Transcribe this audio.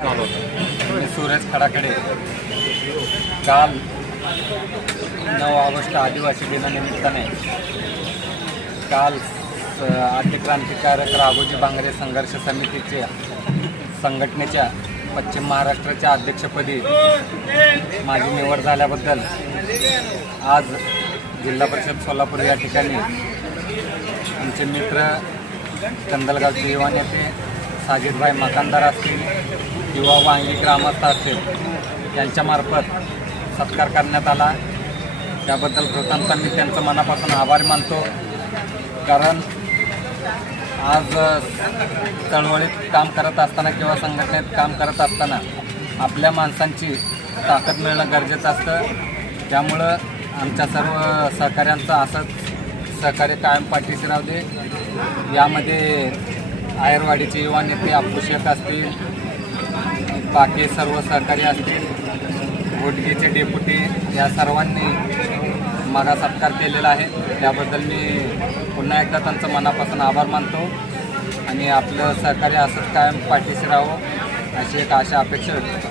मी सूरज खडाकडे काल 9 ऑगस्ट आदिवासी दिनानिमित्ताने काल आद्य क्रांतिकारक राघोजी बांगरे संघर्ष समितीच्या संघटनेच्या पश्चिम महाराष्ट्राच्या अध्यक्षपदी माझी निवड झाल्याबद्दल आज जिल्हा परिषद सोलापूर या ठिकाणी आमचे मित्र कंदलगावचे युवा नेते साजिदभाई मकानदार असतील किंवा वांगी ग्रामस्थ असतील यांच्यामार्फत सत्कार करण्यात आला। त्याबद्दल प्रथमतः मी त्यांचं मनापासून आभार मानतो, कारण आज चळवळीत काम करत असताना किंवा संघटनेत काम करत असताना आपल्या माणसांची ताकद मिळणं गरजेचं असतं। त्यामुळं आमच्या सर्व सहकाऱ्यांचं असंच सहकार्य कायम पाठीशी राहू दे। यामध्ये आयरवाडीचे युवा नेते अब्दू शेख असतील, बाकी सर्व सहकारी असतील, घोटगीचे डेप्युटी या सर्वांनी मला सत्कार केलेला आहे। त्याबद्दल मी पुन्हा एकदा त्यांचं मनापासून आभार मानतो आणि आपलं सहकार्य असंच कायम पाठीशी राहावं अशी एक अपेक्षा व्यक्त करतो।